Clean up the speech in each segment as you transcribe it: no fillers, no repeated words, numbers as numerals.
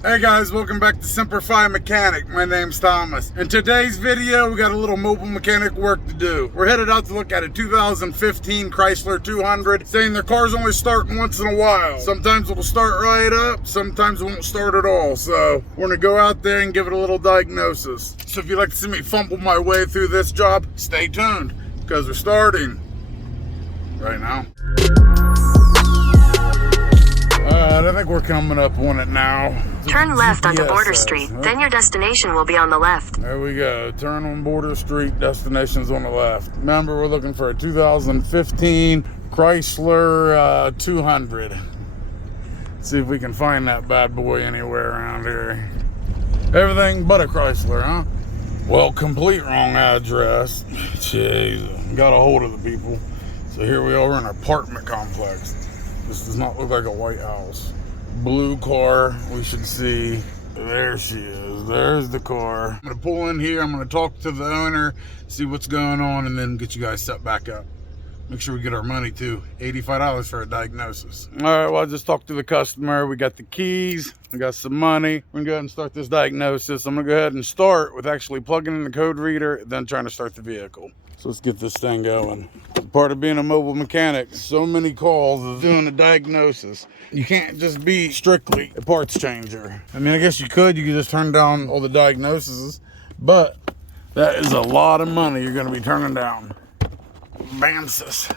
Hey guys, welcome back to Semper Fi Mechanic. My name's Thomas. In today's video, we got a little mobile mechanic work to do. We're headed out to look at a 2015 Chrysler 200, saying their car's only starting once in a while. Sometimes it'll start right up, sometimes it won't start at all. So we're gonna go out there and give it a little diagnosis. So if you'd like to see me fumble my way through this job, stay tuned, because we're starting right now. I think we're coming up on it now. Turn left onto Border Street, then your destination will be on the left. There we go. Turn on Border Street, destination's on the left. Remember, we're looking for a 2015 Chrysler 200. See if we can find that bad boy anywhere around here. Everything but a Chrysler, huh? Well, complete wrong address. Jeez, got a hold of the people. So here we are in an apartment complex. This does not look like a White House. Blue car, we should see. There she is. There's the car. I'm gonna pull in here. I'm gonna talk to the owner, see what's going on, and then get you guys set back up. Make sure we get our money too. $85 for a diagnosis. All right, well, I just talked to the customer. We got the keys. We got some money. We're gonna go ahead and start this diagnosis. I'm gonna go ahead and start with actually plugging in the code reader, then trying to start the vehicle. So let's get this thing going. Part of being a mobile mechanic, so many calls is doing a diagnosis. You can't just be strictly a parts changer. I mean, I guess you could just turn down all the diagnoses, but that is a lot of money you're gonna be turning down. Bamsis.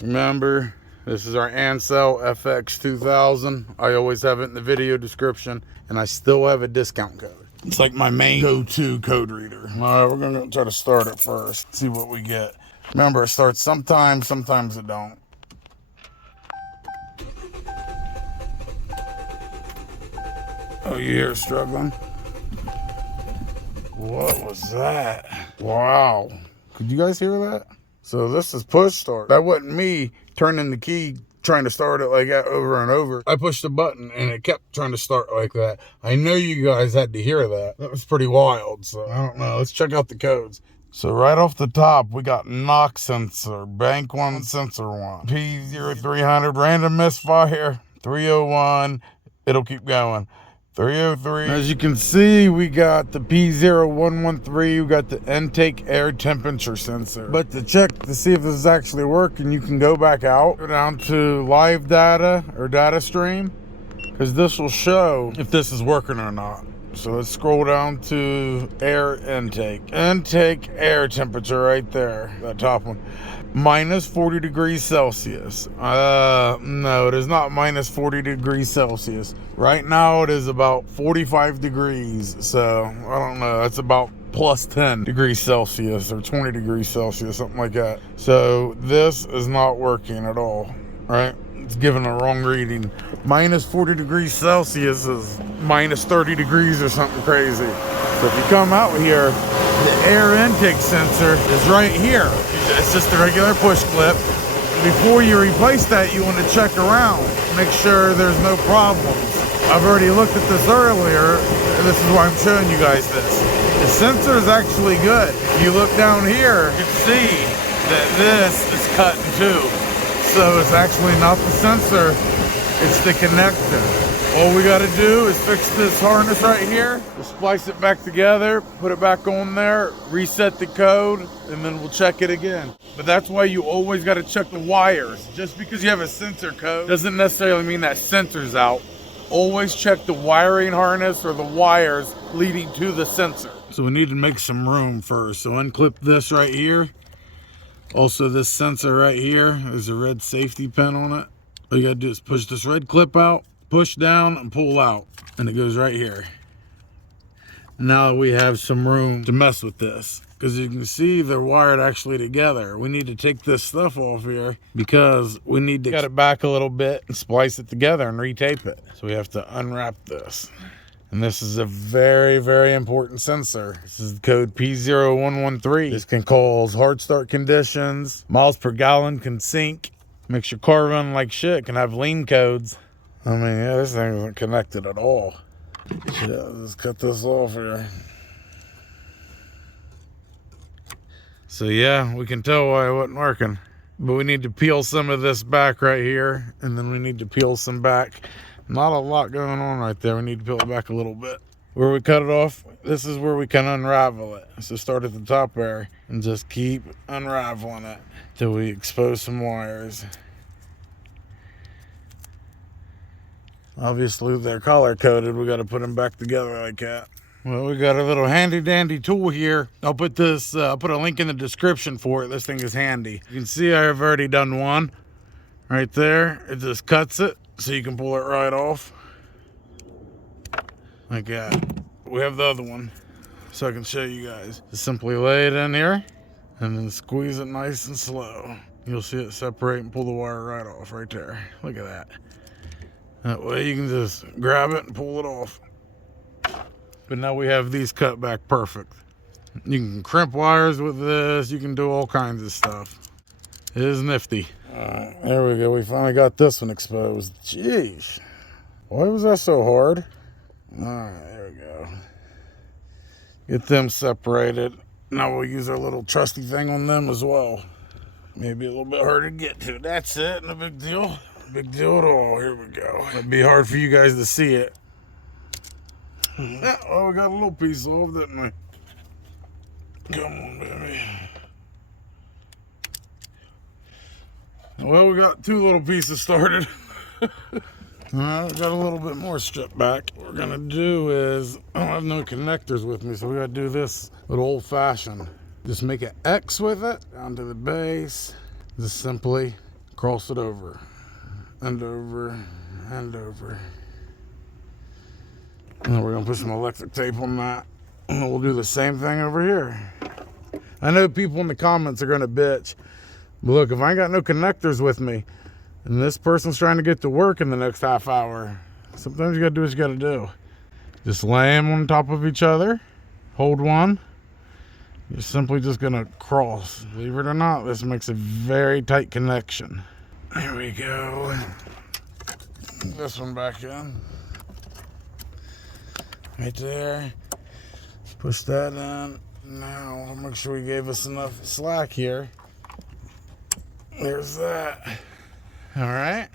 Remember, this is our Ansel FX 2000. I always have it in the video description, and I still have a discount code. It's like my main go-to code reader. All right, we're gonna try to start it first, see what we get. Remember, it starts sometimes, sometimes it don't. Oh, you hear it struggling? What was that? Wow. Could you guys hear that? So this is push start. That wasn't me turning the key, trying to start it like that over and over. I pushed the button and it kept trying to start like that. I know you guys had to hear that. That was pretty wild. So I don't know. Let's check out the codes. So right off the top, we got knock sensor, bank one, sensor one, P0300, random misfire, 301. It'll keep going. 303. As you can see, we got the P0113. We got the intake air temperature sensor. But to check to see if this is actually working, you can go back out, go down to live data or data stream, because this will show if this is working or not. So let's scroll down to air intake. Intake air temperature right there, that top one. Minus 40 degrees Celsius. No, it is not minus 40 degrees Celsius. Right now it is about 45 degrees. So I don't know, that's about plus 10 degrees Celsius or 20 degrees Celsius, something like that. So this is not working at all, right? It's giving a wrong reading. Minus 40 degrees Celsius is minus 30 degrees or something crazy. So if you come out here, the air intake sensor is right here. It's just a regular push clip. Before you replace that, you want to check around, make sure there's no problems. I've already looked at this earlier, and this is why I'm showing you guys this. The sensor is actually good. If you look down here, you can see that this is cut in two. So it's actually not the sensor, it's the connector. All we gotta do is fix this harness right here. We'll splice it back together, put it back on there, reset the code, and then we'll check it again. But that's why you always gotta check the wires. Just because you have a sensor code doesn't necessarily mean that sensor's out. Always check the wiring harness or the wires leading to the sensor. So we need to make some room first. So unclip this right here. Also this sensor right here, there's a red safety pin on it. All you gotta do is push this red clip out, push down and pull out, and it goes right here. Now we have some room to mess with this, because you can see they're wired actually together. We need to take this stuff off here because we need to cut it back a little bit and splice it together and retape it. So we have to unwrap this. And this is a very, very important sensor. This is code P0113. This can cause hard start conditions. Miles per gallon can sink. Makes your car run like shit. Can have lean codes. I mean, yeah, this thing isn't connected at all. Yeah, let's cut this off here. So yeah, we can tell why it wasn't working. But we need to peel some of this back right here. And then we need to peel some back Not a lot going on right there. We need to peel it back a little bit. Where we cut it off, this is where we can unravel it. So start at the top there and just keep unraveling it till we expose some wires. Obviously they're color coded. We got to put them back together like that. Well, we got a little handy dandy tool here. I'll put a link in the description for it. This thing is handy. You can see I've already done one right there. It just cuts it so you can pull it right off like that. We have the other one so I can show you guys. Just simply lay it in here and then squeeze it nice and slow. You'll see it separate and pull the wire right off right there. Look at that. That way you can just grab it and pull it off. But now we have these cut back perfect. You can crimp wires with this. You can do all kinds of stuff. It is nifty. Alright, there we go. We finally got this one exposed. Jeez. Why was that so hard? Alright, there we go. Get them separated. Now we'll use our little trusty thing on them as well. Maybe a little bit harder to get to. That's it. No big deal. Big deal at all. Here we go. It'd be hard for you guys to see it. Oh, we got a little piece off, didn't we? Come on, baby. Well, we got two little pieces started. Well, got a little bit more stripped back. What we're gonna do is, I don't have no connectors with me, so we gotta do this little old fashioned. Just make an X with it, down to the base. Just simply cross it over, and over, and over. And then we're gonna put some electric tape on that. And then we'll do the same thing over here. I know people in the comments are gonna bitch, but look, if I ain't got no connectors with me, and this person's trying to get to work in the next half hour, sometimes you gotta do what you gotta do. Just lay them on top of each other, hold one. You're simply just gonna cross. Believe it or not, this makes a very tight connection. There we go. This one back in. Right there. Push that in. Now, I'll make sure we gave us enough slack here. There's that. All right.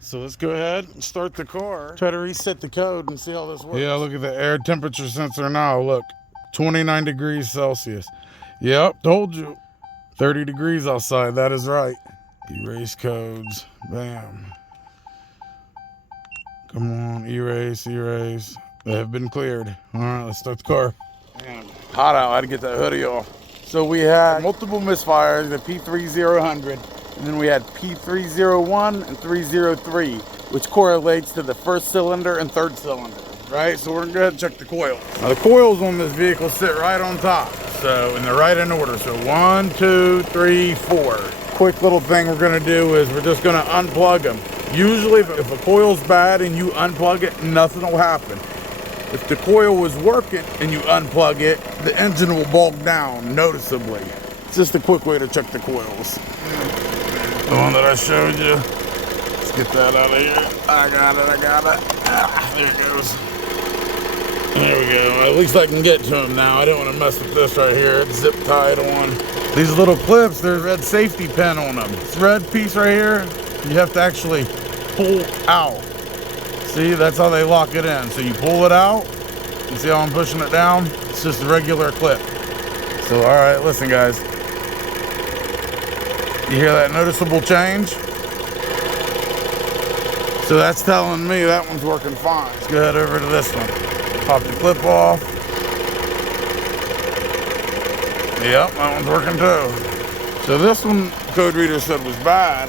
So let's go ahead and start the car. Try to reset the code and see how this works. Yeah, look at the air temperature sensor now. Look, 29 degrees Celsius. Yep, told you. 30 degrees outside. That is right. Erase codes. Bam. Come on, erase, erase. They have been cleared. All right, let's start the car. Man, hot out. I had to get that hoodie off. So we had multiple misfires, the P3000, and then we had P301 and 303, which correlates to the first cylinder and third cylinder, right? So we're gonna go ahead and check the coils. Now the coils on this vehicle sit right on top, so, and they're right in order. So 1, 2, 3, 4. Quick little thing we're gonna do is we're just gonna unplug them. Usually if a coil's bad and you unplug it, nothing will happen. If the coil was working and you unplug it, the engine will bulk down noticeably. It's just a quick way to check the coils. The one that I showed you. Let's get that out of here. I got it. Ah, there it goes. There we go. At least I can get to them now. I don't want to mess with this right here. It's zip tied on. These little clips, there's a red safety pin on them. This red piece right here, you have to actually pull out. See, that's how they lock it in. So you pull it out. You see how I'm pushing it down? It's just a regular clip. So, all right, listen, guys. You hear that noticeable change? So that's telling me that one's working fine. Let's go ahead over to this one. Pop the clip off. Yep, that one's working too. So this one, code reader said was bad.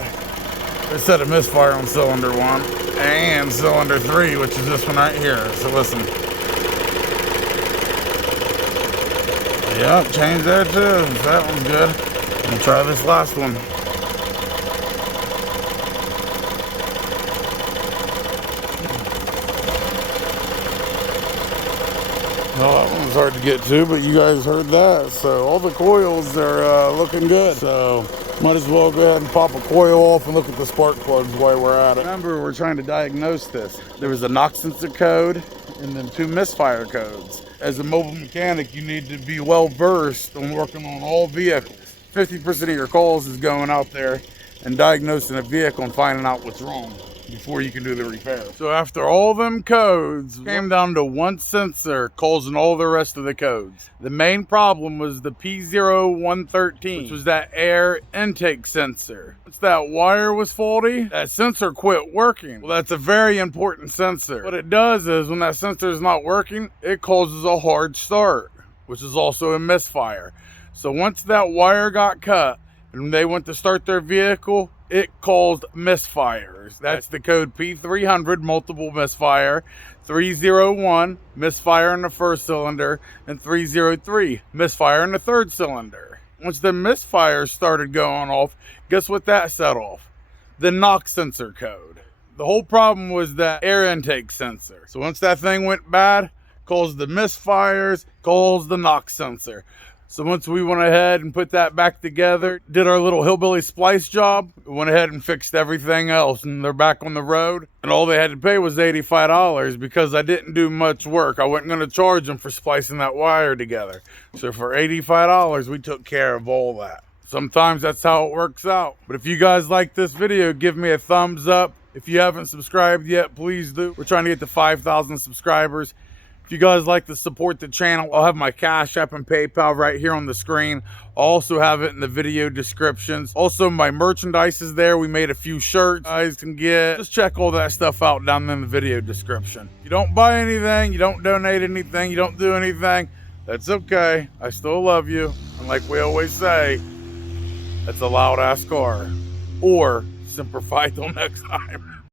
They said a misfire on cylinder 1 and cylinder 3, which is this one right here. So listen. Yep, change there too. That one's good. We'll try this last one. Well, that one's hard to get to, but you guys heard that. So all the coils are looking good. So might as well go ahead and pop a coil off and look at the spark plugs while we're at it. Remember, we're trying to diagnose this. There was a knock sensor code and then 2 misfire codes. As a mobile mechanic, you need to be well versed on working on all vehicles. 50% of your calls is going out there and diagnosing a vehicle and finding out what's wrong. before you can do the repair. So after all them codes, came down to one sensor causing all the rest of the codes. The main problem was the P0113, which was that air intake sensor. Once that wire was faulty, that sensor quit working. Well, that's a very important sensor. What it does is when that sensor is not working, it causes a hard start, which is also a misfire. So once that wire got cut and they went to start their vehicle, it caused misfires. That's the code P300, multiple misfire, 301, misfire in the first cylinder, and 303, misfire in the third cylinder. Once the misfires started going off, guess what that set off? The knock sensor code. The whole problem was that air intake sensor. So once that thing went bad, caused the misfires, caused the knock sensor. So once we went ahead and put that back together, did our little hillbilly splice job, went ahead and fixed everything else, and they're back on the road. And all they had to pay was $85 because I didn't do much work. I wasn't going to charge them for splicing that wire together. So for $85, we took care of all that. Sometimes that's how it works out. But if you guys like this video, give me a thumbs up. If you haven't subscribed yet, please do. We're trying to get to 5,000 subscribers. If you guys like to support the channel, I'll have my Cash App and PayPal right here on the screen. I'll also have it in the video descriptions. Also, my merchandise is there. We made a few shirts you guys can get. Just check all that stuff out down in the video description. If you don't buy anything, you don't donate anything, you don't do anything, that's okay. I still love you. And like we always say, that's a loud ass car. Or Semper Fi till next time.